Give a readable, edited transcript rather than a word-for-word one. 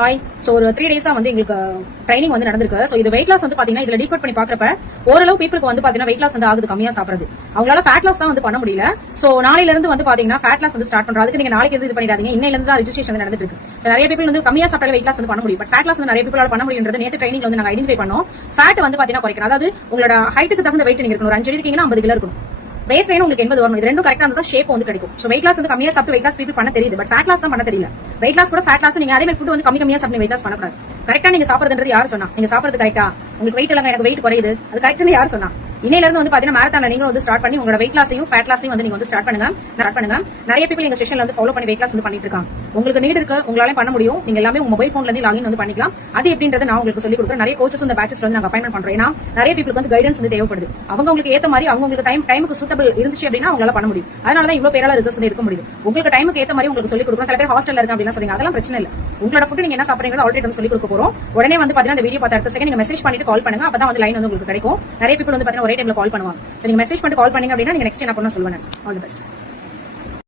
Hi. So ஒரு 3 டேஸா வந்து எங்களுக்கு ட்ரைனிங் வந்து நடந்திருக்கு. சோ இது வெயிட் லாஸ் வந்து பாத்தீங்கன்னா இதுல டீகோட் பண்ணி பாக்குறப்ப ஓரளவு பீப்புளுக்கு வந்து பாத்தீங்கன்னா வெயிட் லாஸ் வந்து ஆகுது கம்மியா சாப்பிடுறது. அவங்களால ஃபேட் லாஸ் தான் வந்து பண்ண முடியல. சோ நாளையில இருந்து வந்து பாத்தீங்கன்னா ஃபேட் லாஸ் வந்து ஸ்டார்ட் பண்றோம். அதுக்கு நீங்க நாளைக்கு இது பண்ணிடாதீங்க. இன்னையில இருந்து தான் ரெஜிஸ்ட்ரேஷன் நடந்துட்டு இருக்கு. சோ நிறைய பீப்புள் வந்து கம்மியா சாப்பிட்டாலே வெயிட் லாஸ் வந்து பண்ண முடியும். பட் ஃபேட் லாஸ் வந்து நிறைய பீப்புளால பண்ண முடியும்ன்றது நேத்து ட்ரைனிங்ல வந்து நாங்க ஐடென்டிஃபை பண்ணோம். ஃபேட் வந்து பாத்தீங்கன்னா குறைக்கணும். அதாவது உங்களோட ஹைட்டுக்கு தகுந்த வெயிட் நீங்க இருக்கணும். ஒரு 5 அடி இருக்கீங்கன்னா 50 கிலோ இருக்கணும். வேஸ்ட் வேணும் உங்களுக்கு 80 வரணும். இது ரெண்டும் கரெக்டா இருந்தா ஷேப் வந்து கிடைக்கும். சோ வெயிட் லாஸ் வந்து கம்மியா சாப்பிட்டு வெயிட் லாஸ் பீப்புள் பண்ண தெரியுது. பட் ஃபேட் லாஸ் தான் பண்ண தெரியல. வெயிட் லாஸ் கூட ஃபேட் லாஸ் நீங்க அதே மாதிரி ஃபுட் வந்து கம்மியா சாப்பிட்டு வெயிட் லாஸ் பண்ணக்கூடாது. கரெக்டா நீங்க சாப்பிடுறதுன்றது யாரு சொன்னா? நீங்க சாப்பிடுறது கரெக்டா? உங்களுக்கு வெயிட் இல்லங்க, எனக்கு வெயிட் குறையுது, அது கரெக்ட்னு யாரு சொன்னா? இன்னையில இருந்து வந்து பாத்தீங்கன்னா மேரத்தான் நீங்க வந்து ஸ்டார்ட் பண்ணி உங்களோட வெயிட் லாஸையும் ஃபேட் லாஸையும் வந்து நீங்க வந்து ஸ்டார்ட் பண்ணுங்க. நிறைய பீப்புள் எங்க செஷன்ல வந்து ஃபாலோ பண்ணி வெயிட் லாஸ் வந்து பண்ணிட்டு இருக்காங்க. உங்களுக்கு நீட் இருக்கு, உங்களால பண்ண முடியும். நீங்க எல்லாமே உங்க மொபைல் போன்ல இருந்து லாகின் வந்து பண்ணிக்கலாம். அது எப்படின்றது நான் உங்களுக்கு சொல்லி கொடுக்குறேன். நிறைய கோச்சஸ் இந்த பேட்சஸ் வந்து நாங்க அப்பாயின்மெண்ட் பண்றோம். ஏன்னா நிறைய பீப்புளுக்கு வந்து கைடன்ஸ் வந்து தேவைப்படுது. அவங்க உங்களுக்கு ஏத்த மாதிரி அவங்களுக்கு டைமுக்கு சூட்டபிள் இருந்துச்சு அப்படின்னா அவங்களால பண்ண முடியும். அதனாலதான் இவ்வளவு பேரால ரிசல்ட்ஸ் வந்து இருக்க முடியும். உங்களுக்கு டைமுக்கு ஏத்த மாதிரி உங்களுக்கு சொல்லி கொடுக்குறோம். சில பேர் ஹாஸ்டல்ல இருக்கு அப்படின்னா சொல்றீங்க, அதெல்லாம் பிரச்சனை இல்ல. உங்களோட ஃபுட் நீங்க என்ன சாப்பிடுறீங்க ஆல்ரெடி வந்து சொல்லி கொடுக்க போறோம். உடனே வந்து பாத்தீங்கன்னா இந்த வீடியோ பார்த்த அடுத்த செகண்ட் நீங்க மெசேஜ் பண்ணிட்டு கால் பண்ணுங்க. அப்பதான் வந்து லைன் வந்து உங்களுக்கு கிடைக்கும். நிறைய பீப்புள் வந்து பாத்தீங்கன்னா ஒரே டைம்ல கால் பண்ணுவாங்க. நீங்க மெசேஜ் பண்ணிட்டு கால் பண்ணீங்க அப்படின்னா நீங்க நெக்ஸ்ட் என்ன பண்ணணும் சொல்லுவேன். All the best.